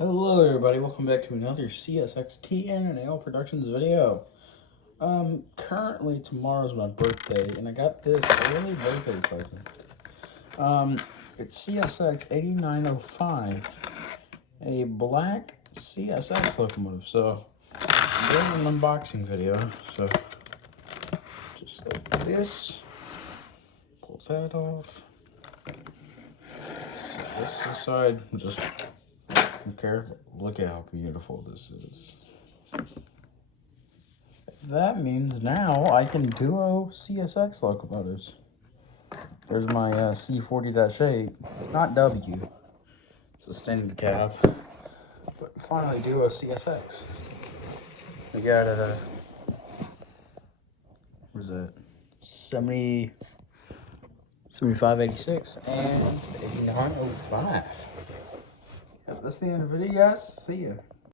Hello everybody, welcome back to another CSX TN&AL Productions video. Currently tomorrow's my birthday and I got this early birthday present. It's CSX 8905, a black CSX locomotive. So I'm doing an unboxing video. So just like this, pull that off. Set this aside, just care. Look at how beautiful this is. That means now I can duo CSX locomotives. There's my C40-8, not W. It's a standard cab, but finally duo CSX. We got it. What is that? 7586 and 8905. That's the end of the video, guys. See ya.